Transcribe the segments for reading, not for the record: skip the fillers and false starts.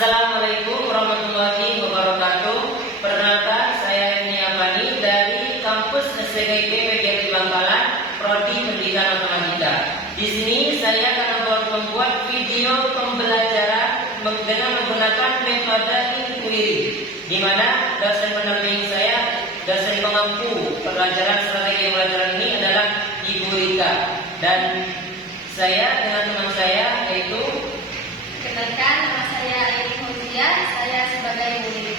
Assalamualaikum warahmatullahi wabarakatuh. Perkenalkan, saya Nia Pani dari kampus STKIP PGRI Bangkalan, Prodi Pendidikan Matematika. Di sini saya akan membuat video pembelajaran dengan menggunakan metode inquiry, di mana dosen pendamping saya, dosen pengampu pelajaran strategi pembelajaran ini adalah Ibu Rika, dan saya dengan teman saya yaitu Perkenalkan, nama saya Aini Fauzia, saya sebagai murid.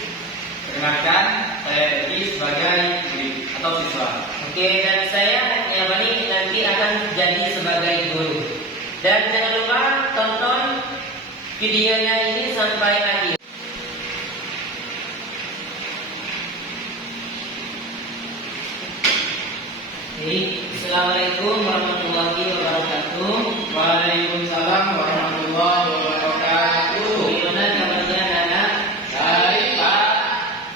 Perkenalkan, saya Edi sebagai murid atau siswa. Oke, dan saya Nyamani nanti akan jadi sebagai guru. Dan jangan lupa tonton videonya ini sampai akhir. Assalamualaikum warahmatullahi wabarakatuh. Waalaikumsalam warahmatullahi wabarakatuh. Bagaimana kabarnya anak-anak? Baik, Pak.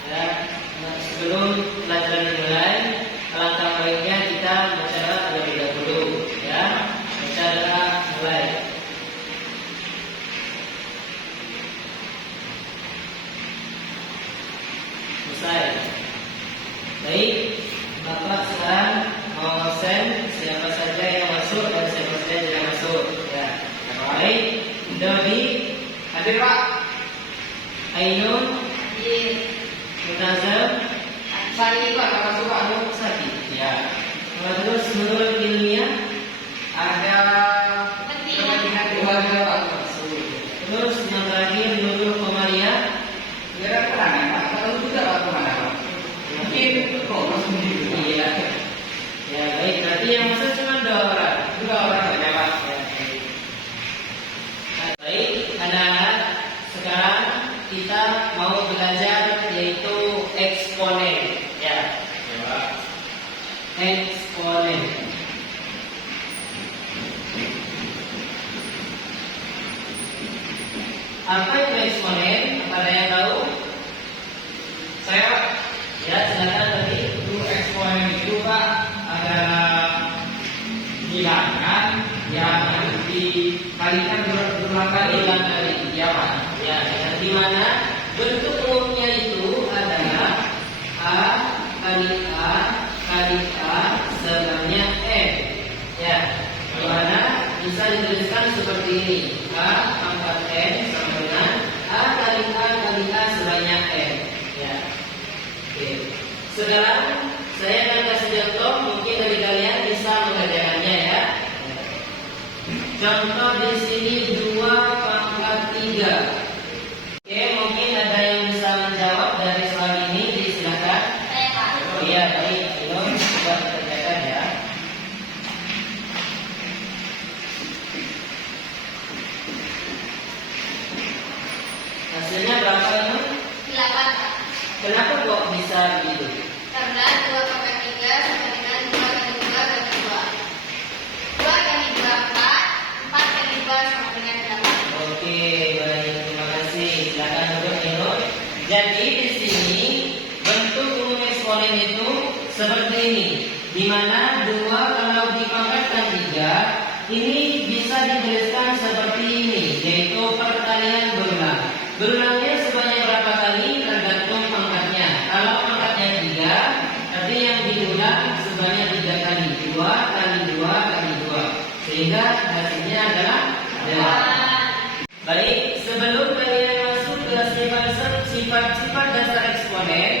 Ya, sebelum pelajaran dimulai, alangkah baiknya kita baca doa terlebih dahulu. Ya, baca doa mulai. Selesai. Baik, Bapak sekarang mau absen siapa saja yang masuk dan siapa saja yang tidak masuk. Ya, baik. Dodi, Hadir, Pak. Ainun, Hadir. Munazam, Sani, Pak. Kalau masuk, Pak. Sati. Ya. Terus menurut ilmiah Ada kepentingan dua juga, Pak. terus yang terakhir menurut Komaria. Kira keterangan, Pak. Kalau juga, Pak, kemana, Pak? Mungkin kok langsung gitu. Iya. Ya baik, berarti yang masuk cuma 2 orang. Dua orang saja, Pak. Ya, baik. Nah, baik, anak-anak, sekarang kita mau belajar yaitu eksponen. Ya, Ya, Pak. eksponen. Apa itu eksponen? Apa ada yang tahu? Saya, Pak. Ya, silakan tadi. Itu eksponen itu, Pak, adalah bilangan yang dikalikan berulang kali. Ulang kali. Ya, Pak. Ya, di mana bentuk umumnya itu adalah A kali A kali A sebanyak N. Ya, di mana bisa dituliskan seperti ini. A pangkat N sama dengan A kali A sebanyak N. Ya. Oke. Sekarang saya akan kasih contoh, mungkin dari kalian bisa mengerjakannya ya. Contoh di sini 2 pangkat 3. Oke, mungkin ada yang bisa menjawab dari soal ini, silakan. Saya Pak. Oh iya, baik. Ayo, coba kerjakan ya. Hasilnya berapa ini? 8 Pak. Kenapa kok bisa begitu? Karena 2 pangkat 3 sama dengan 2 kali 2 kali 2. 2 kali 2 4, 4 kali 2 sama dengan 8. Oke, baik. Terima kasih. Silakan duduk, Nino. Jadi di sini bentuk umum eksponen itu seperti ini, di mana 2 kalau dipangkatkan 3 ini bisa dituliskan seperti ini, yaitu perkalian berulang. Berulangnya sebanyak berapa kali tergantung pangkatnya. Kalau pangkatnya 3, berarti yang diulang sebanyak 3 kali. 2 kali 2 kali 2, sehingga hasilnya adalah 8. Baik, sebelum kalian masuk ke sifat-sifat dasar eksponen,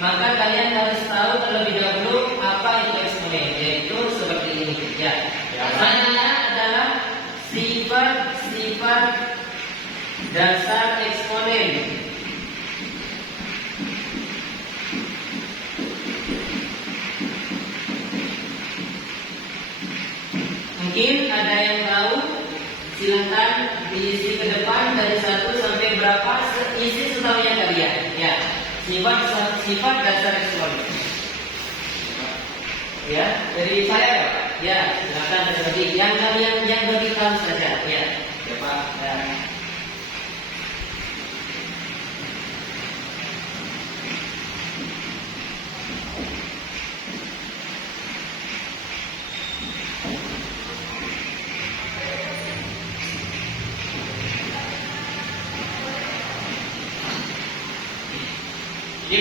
maka kalian harus tahu terlebih dahulu apa itu eksponen, yaitu seperti ini. Ya, namanya adalah sifat-sifat dasar eksponen. Mungkin ada yang tahu? Silakan diisi ke depan dari 1 sampai berapa, isi setahunya kalian. Ya, sifat dasar eksponen. Ya, Dari saya, ya, Pak. ya, silakan dari yang kalian yang bagi tahu saja. Ya, Ya, Pak. ya.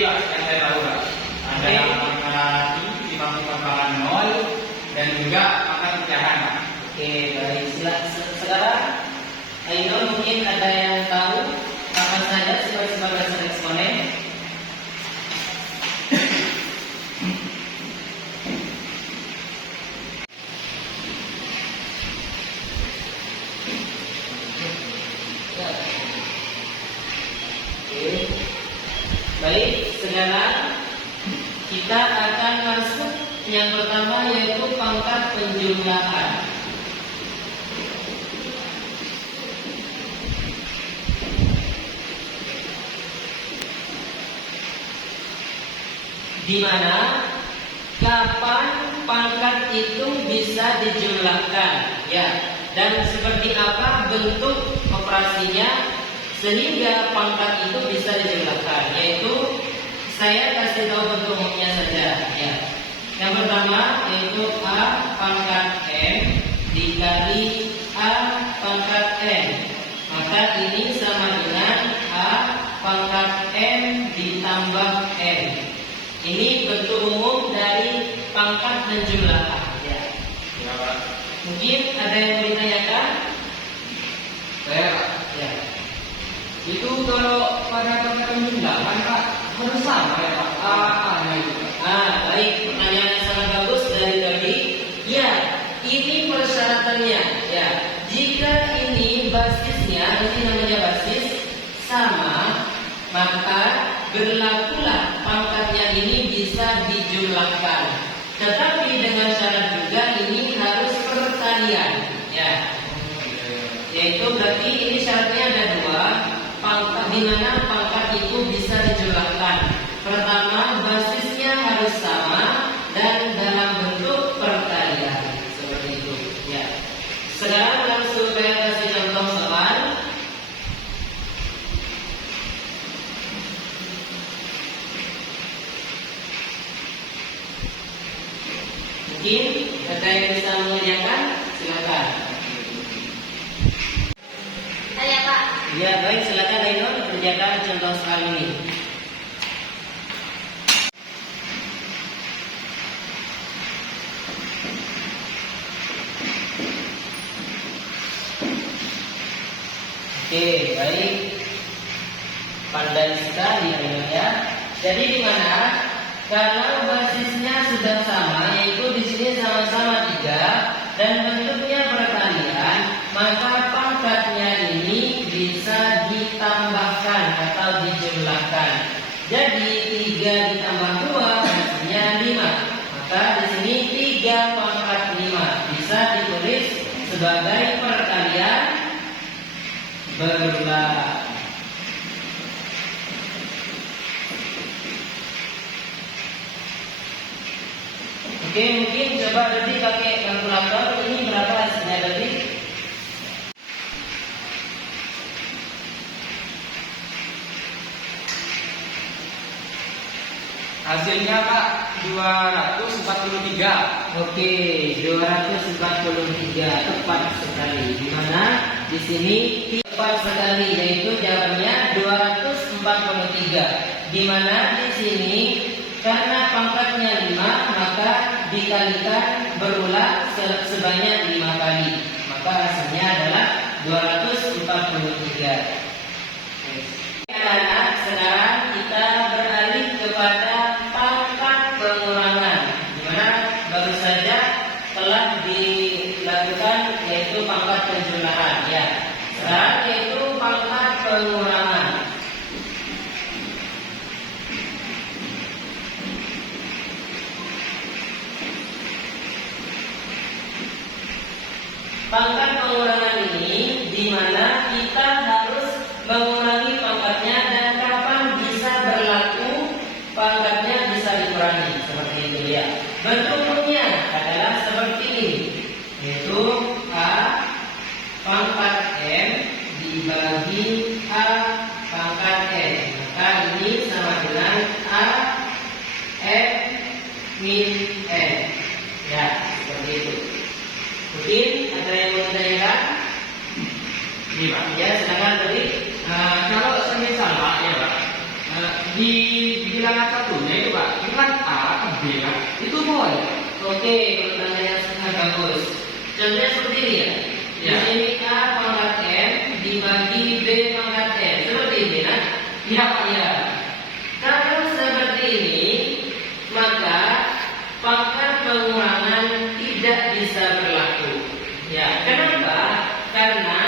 Pak, yang saya tahu Pak. Ada yang pangkat dimasukkan pangkat 0 dan juga pangkat pecahan Pak. Oke, baik. Sekarang Ainul mungkin ada yang tahu apa saja sifat-sifat dasar eksponen? Oke. Baik, sekarang kita akan masuk yang pertama yaitu pangkat penjumlahan. Di mana kapan pangkat itu bisa dijumlahkan, ya, dan seperti apa bentuk operasinya sehingga pangkat itu bisa dijumlahkan, yaitu saya kasih tahu bentuk umumnya saja, ya. Yang pertama yaitu A pangkat M dikali A pangkat N, maka ini sama dengan A pangkat M ditambah N. Ini bentuk umum dari pangkat penjumlahan, ya. Ya Pak. Mungkin ada yang mau ditanyakan? Saya Pak. Ya. Itu kalau pada pangkat penjumlahan Pak harus sama ya Pak. A-nya itu Pak. Baik, pertanyaan yang sangat bagus dari tadi. Ya, ini persyaratannya. Ya, jika ini basisnya, ini namanya basis sama, maka berlakulah pangkatnya ini bisa dijumlahkan. Tetapi dengan syarat juga ini harus perkalian, ya. Yaitu berarti ini syaratnya ada dua, pangkat di mana pangkat itu bisa dijumlahkan. Pertama, basisnya harus sama dan dalam bentuk perkalian, seperti itu, ya. Sekarang langsung saya kasih contoh soal. Mungkin ada yang bisa mengerjakan, silakan. Saya Pak. Ya, baik, silakan Ainul kerjakan contoh soal ini. Oke, baik. Pandai sekali Ainul ya. Jadi di mana? Karena basisnya sudah sama, yaitu di sini sama-sama 3 dan bentuknya perkalian, maka pangkatnya ini bisa ditambahkan atau dijumlahkan. Jadi 3 ditambah 2 hasilnya 5. Maka di sini 3 pangkat 5 bisa ditulis sebagai perkalian berulang. Oke, mungkin coba Dodi pakai kalkulator. Ini berapa hasilnya Dodi? Hasilnya Pak 243. Oke, 243 tepat sekali. Di mana di sini tepat sekali, yaitu jawabannya 243. Di mana di sini karena pangkatnya 5, maka dikalikan berulang sebanyak 5 kali. Maka hasilnya adalah 243. Anak-anak, sekarang kita beralih kepada pangkat pengurangan, di mana baru saja telah dilakukan yaitu pangkat penjumlahan, ya. Sekarang yaitu pangkat pengurangan. Pangkat pengurangan ini di mana kita harus mengurangi pangkatnya dan kapan bisa berlaku pangkatnya bisa dikurangi, seperti itu ya. Bentuknya adalah seperti ini, yaitu A pangkat M dibagi A pangkat N. Maka ini sama dengan A F min N. Ya, seperti itu. Mungkin ada yang mau ditanyakan? Ini Pak. Ya, silakan tadi. Kalau semisal Pak ya Pak, dibilang yang satunya itu Pak, itu kan A atau B kan? Itu boleh. Oke, pertanyaan sangat bagus. Contohnya seperti ini ya. Di Ya. sini A pangkat M dibagi B pangkat M. Seperti ini kan? Iya Pak. Ya. Kalau seperti ini, maka pangkat pengurangan tidak bisa berlaku. Ya, kenapa? Karena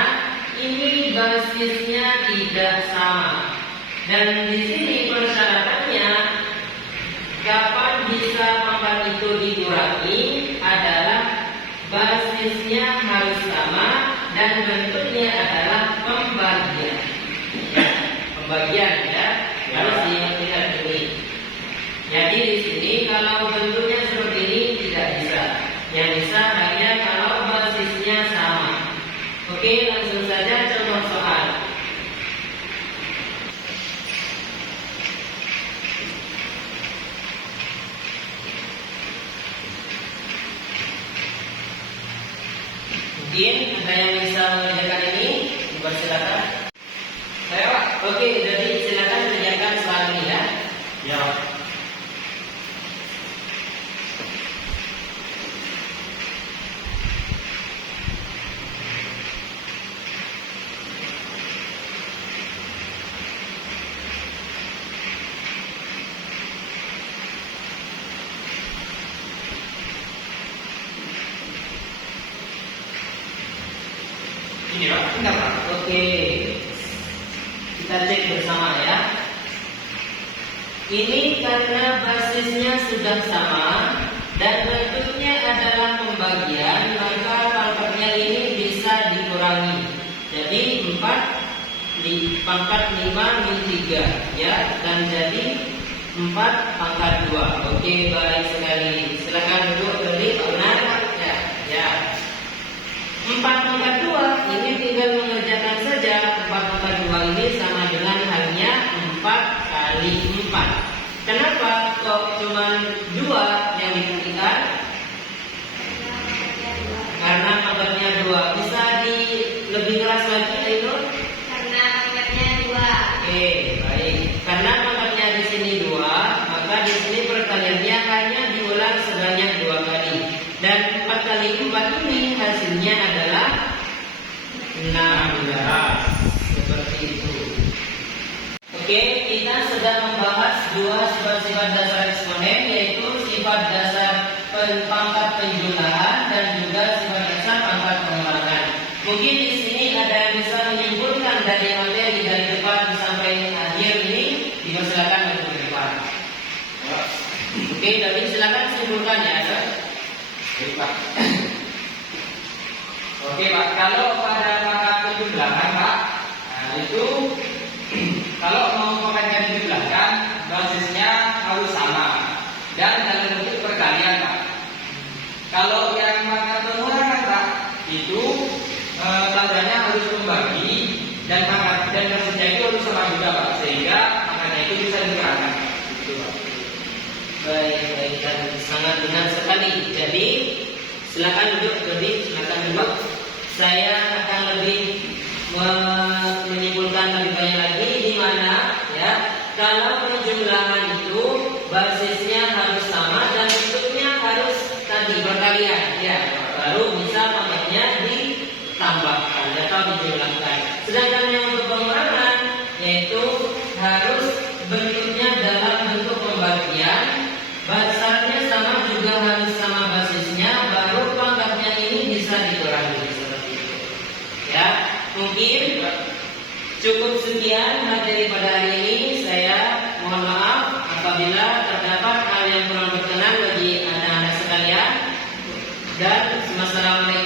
ini basisnya tidak sama. Dan di sini persyaratannya kapan bisa pangkat itu dikurangi adalah basisnya harus sama dan bentuknya adalah pembagian. Ya, pembagian ya, harus diingat ini. Jadi di sini kalau bentuknya seperti ini tidak bisa. Yang bisa hanya kalau basisnya sama. Oke, langsung saja contoh soal. Mungkin ada yang bisa mengerjakan ini, dipersilakan. Saya Pak. Oke, jadi silakan kerjakan soal ini ya. Ya. Ini Pak, enggak Pak. Oke, kita cek bersama ya. Ini karena basisnya sudah sama dan bentuknya adalah pembagian, maka pangkatnya ini bisa dikurangi. Jadi 4 di pangkat 5 min 3 ya, dan jadi 4 pangkat 2. Oke, baik sekali. Silakan duduk berdiri, benar? Ya, ya. 4 pangkat 2 ini tinggal mengerjakan saja. 4 pangkat 2 ini sama dengan halnya 4 kali 4. Kenapa kok cuma 2 yang dibuktikan? Karena pangkatnya 2. Bisa di lebih keras lagi, Ainur? Karena pangkatnya 2. Oke, baik. Karena pangkatnya di sini 2, maka di sini perkaliannya hanya diulang sebanyak 2 kali. Dan 4 kali 4 ini hasilnya adalah 16. Seperti itu. Oke, kita sedang membahas dua sifat-sifat dasar eksponen, yaitu sifat dasar pangkat penjumlahan dan juga sifat dasar pangkat pengurangan. Mungkin di sini ada yang bisa menyimpulkan dari materi dari depan sampai akhir ini, dipersilakan untuk ke depan. Oke, David silakan simpulkan ya, Sir. Baik Pak. Oke Pak, kalau pada pangkat penjumlahan Pak, nah itu kalau mau pangkatnya dijumlahkan, basisnya harus sama dan dalam bentuk perkalian Pak. Kalau yang pangkat pengurangan Pak, itu tandanya harus membagi dan pangkat dan basisnya itu harus sama juga Pak, sehingga pangkatnya itu bisa dikurangkan. Gitu Pak. Baik, baik, dan sangat benar sekali. Jadi silakan duduk, jadi silakan duduk. Saya akan lebih menyimpulkan lebih banyak lagi di mana ya kalau penjumlahan itu basisnya harus sama dan bentuknya harus tadi perkalian ya, baru bisa pangkatnya ditambahkan atau dijumlahkan. Sedangkan yang untuk pengurangan yaitu harus bentuknya dalam bentuk pembagian, basarnya sama juga harus sama basisnya, baru pangkatnya ini bisa dikurangi seperti itu. Ya, mungkin cukup sekian materi pada hari ini. Saya mohon maaf apabila terdapat hal yang kurang berkenan bagi anak-anak sekalian. Dan wassalamualaikum